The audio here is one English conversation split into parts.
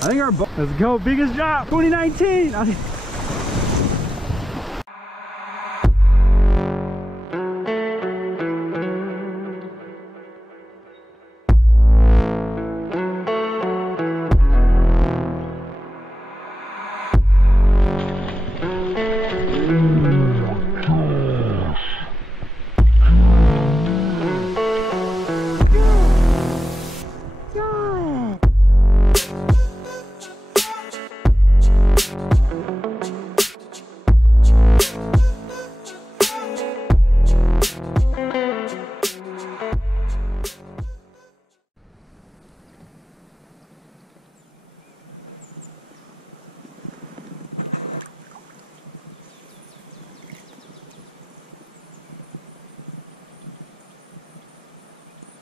I think our boat. Let's go, biggest drop, 2019.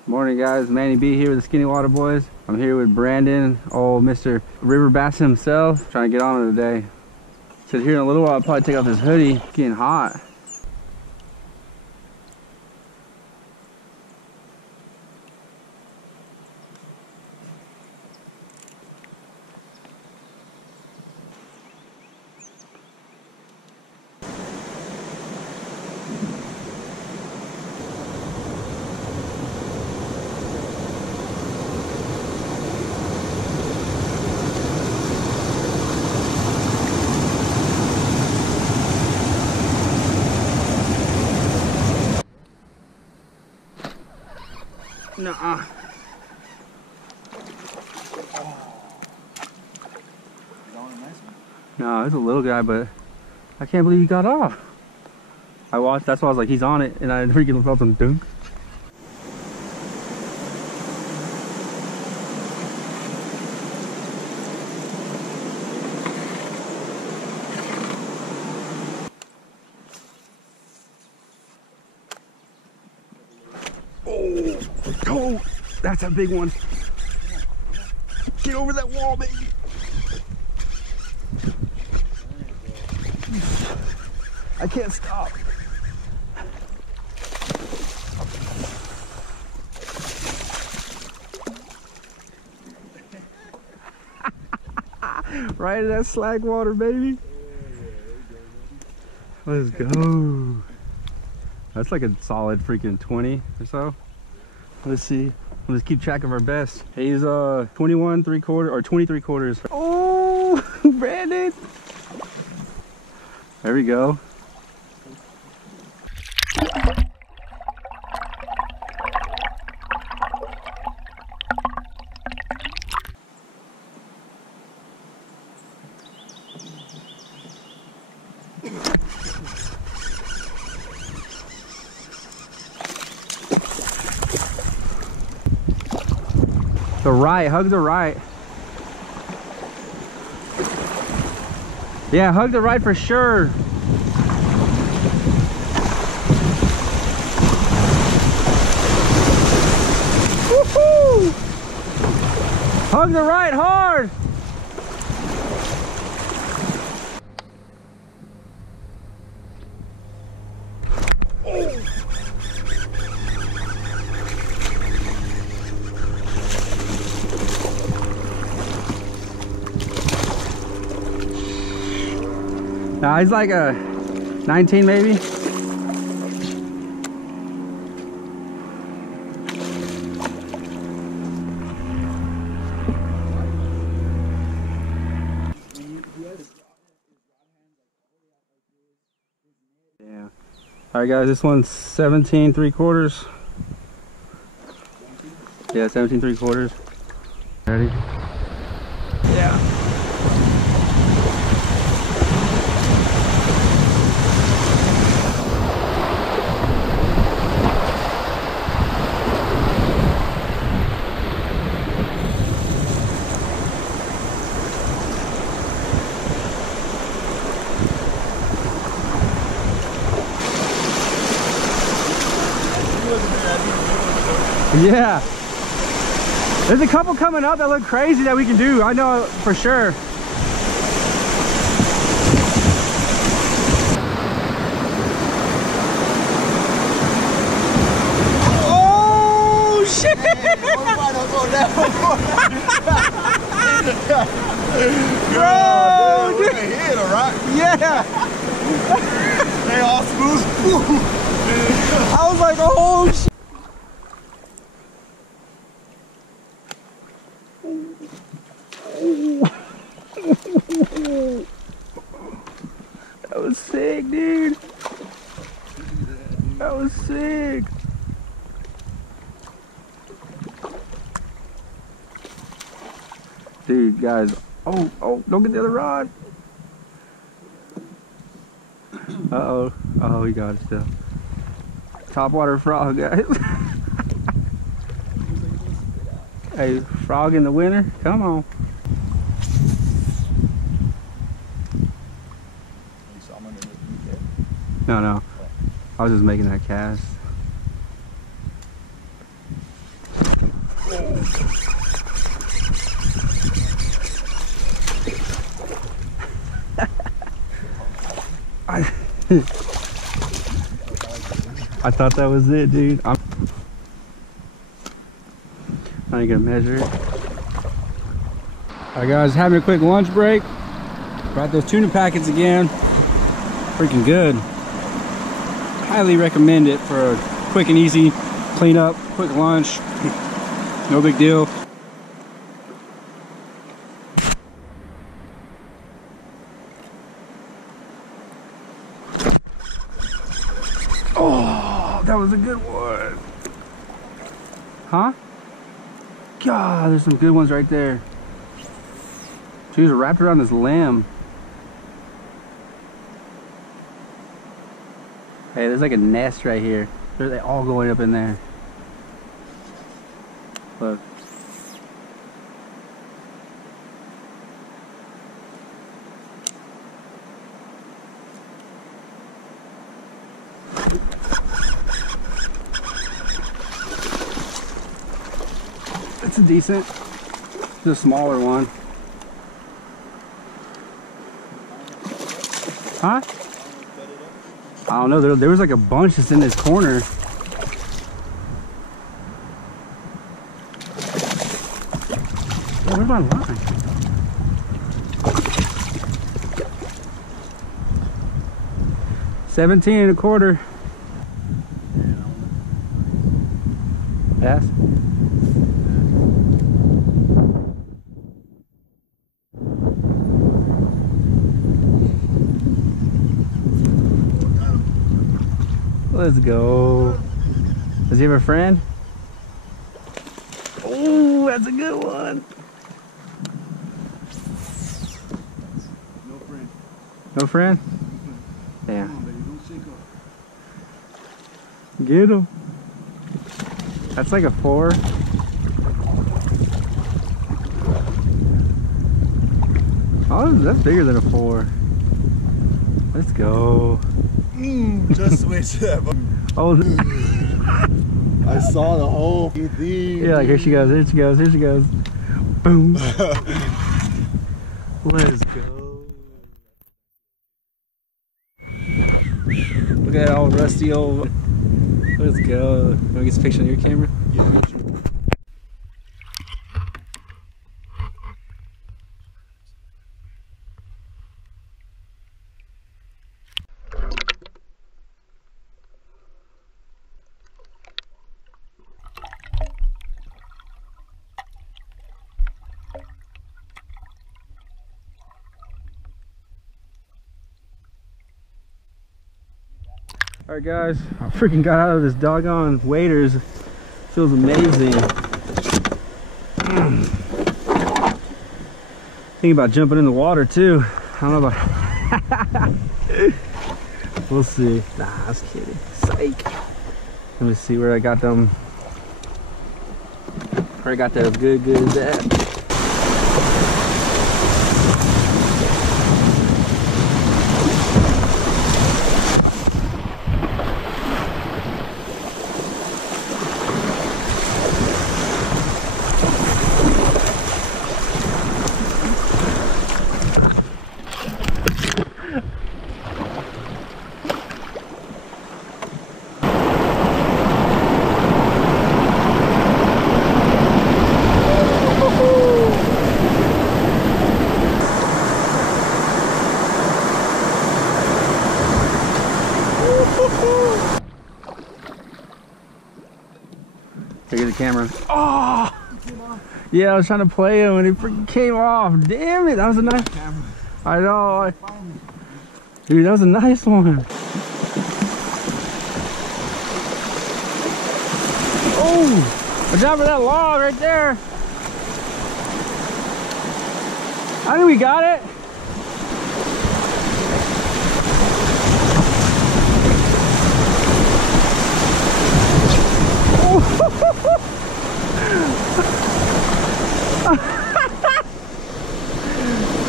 Morning guys, Manny B here with the Skinny Water Boys. I'm here with Brandon, old Mr. River Bass himself, trying to get on it today. So here in a little while I'll probably take off this hoodie, it's getting hot. Nuh-uh. No, it's a little guy, but I can't believe he got off. I watched, that's why I was like, he's on it, and I freaking felt him dunk. Oh, that's a big one. Get over that wall, baby. I can't stop. Right in that slag water, baby. Let's go. That's like a solid freaking 20 or so. Let's see. Let's keep track of our best. He's 21 3/4 or 23 quarters. Oh, Brandon. There we go. The right, hug the right. Yeah, hug the right for sure. Woohoo! Hug the right hard. Nah, he's like a 19 maybe. Yeah. Alright guys, this one's 17 3/4. Yeah, 17 3/4. Ready? Yeah. Yeah. There's a couple coming up that look crazy that we can do. I know for sure. Oh shit! Bro, dude, we hit, all right? Yeah. They all smooth. I was like, oh shit. That was sick, dude. That was sick. Dude, guys. Oh, don't get the other rod. Uh-oh. Oh, he got it still. Topwater frog, guys. Hey, frog in the winter? Come on. No. I was just making that cast. I thought that was it, dude. I ain't gonna measure it. Alright guys, having a quick lunch break. Brought those tuna packets again. Freaking good. Highly recommend it for a quick and easy cleanup, quick lunch. No big deal. Oh, that was a good one. Huh? God, there's some good ones right there. She was wrapped around this limb. Hey, there's like a nest right here. They're all going up in there. Look. It's a decent. It's a smaller one. Huh? I don't know. There was like a bunch that's in this corner. Where's my line? $17.25. Pass. Let's go. Does he have a friend? Oh, that's a good one. No friend. No friend? Yeah. Come on, baby, don't shake up. Get him. That's like a 4. Oh, that's bigger than a 4. Let's go. Just switch that. Oh. I saw the whole thing. Yeah, like here she goes, here she goes, here she goes. Boom. Let's go. Look at that old rusty old. Let's go. Want to get some picture on your camera? Yeah. Alright guys, I freaking got out of this doggone waders. Feels amazing. Thinking about jumping in the water too. I don't know about we'll see. Nah, I was kidding. Psych. Let me see where I got them. Where I got those good at. camera. Oh! Yeah, I was trying to play him and it freaking came off. Damn it, that was a nice camera. I know. Dude, that was a nice one. Oh! Watch out for that log right there. I think we got it.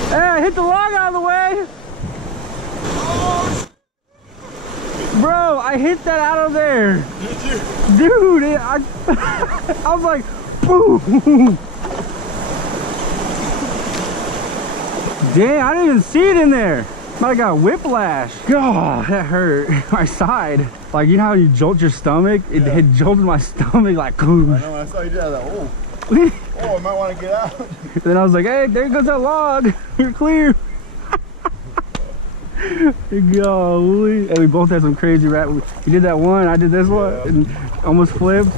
Hey, I hit the log out of the way. Bro, I hit that out of there. Did you? Dude, I was like, boom. Dang, I didn't even see it in there. I got whiplash. God, that hurt my side. Like, you know how you jolt your stomach? It jolted my stomach like, ooh. I know, I saw you do that. Like, oh, I might want to get out. Then I was like, hey, there goes that log. You're clear. Golly. And we both had some crazy rap. You did that one, I did this one, and almost flipped.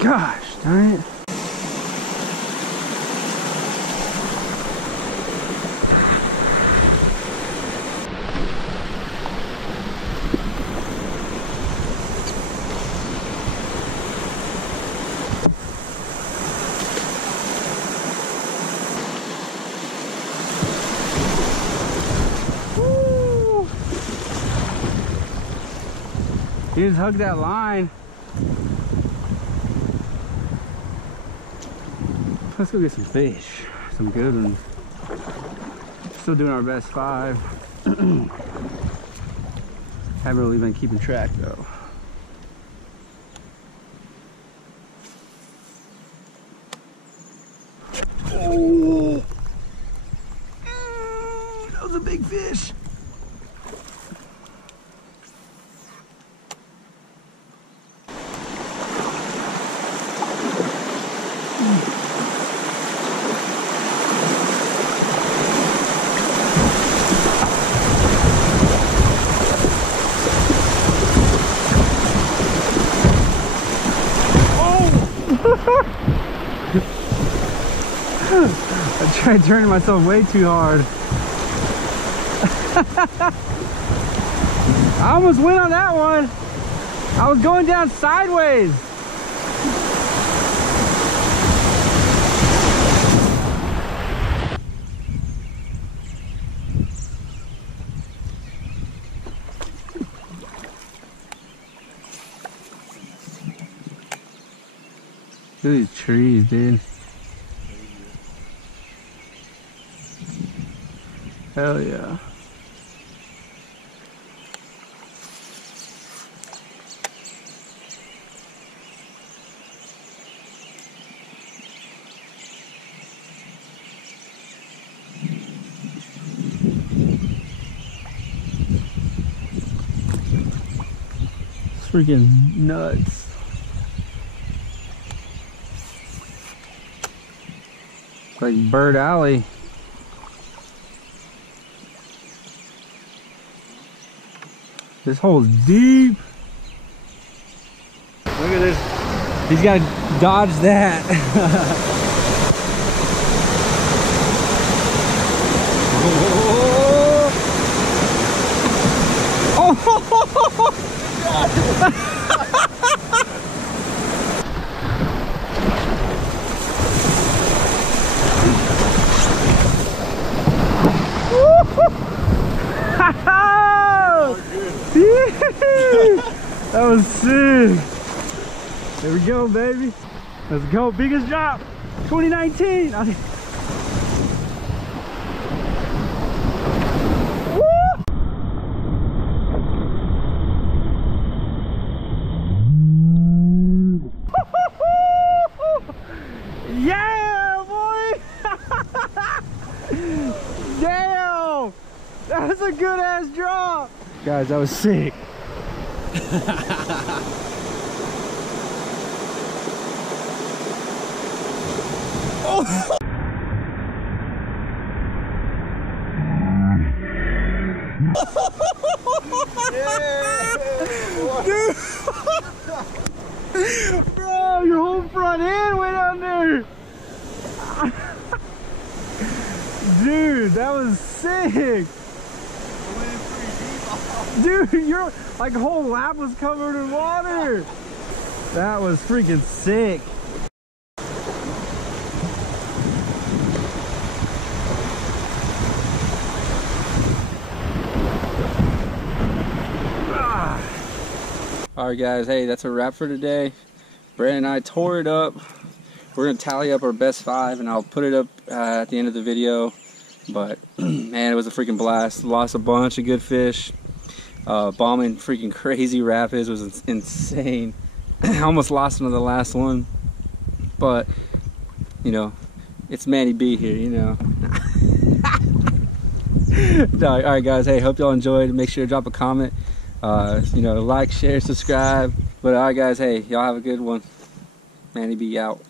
Gosh, darn it. Woo. You just hugged that line. Let's go get some fish, some good ones. Still doing our best 5. Haven't really been keeping track though. Oh, that was a big fish. I tried turning myself way too hard. I almost went on that one. I was going down sideways. Look at these trees, dude. Hell yeah. It's freaking nuts. It's like Bird Alley. This hole's deep. Look at this. He's got to dodge that. Oh! That was sick. There we go, baby. Let's go. Biggest drop 2019. was a good ass drop. Guys, that was sick. Oh. Dude. Bro, your whole front end went under. Dude, that was sick. Dude, your like whole lap was covered in water. That was freaking sick. Alright guys, hey, that's a wrap for today. Brandon and I tore it up. We're going to tally up our best 5 and I'll put it up at the end of the video. But man, it was a freaking blast. Lost a bunch of good fish. Bombing freaking crazy rapids was insane. I almost lost him to the last one. But, you know, it's Manny B here, you know. Alright guys, hey, hope y'all enjoyed. Make sure to drop a comment. You know, like, share, subscribe. But alright guys, hey, y'all have a good one. Manny B out.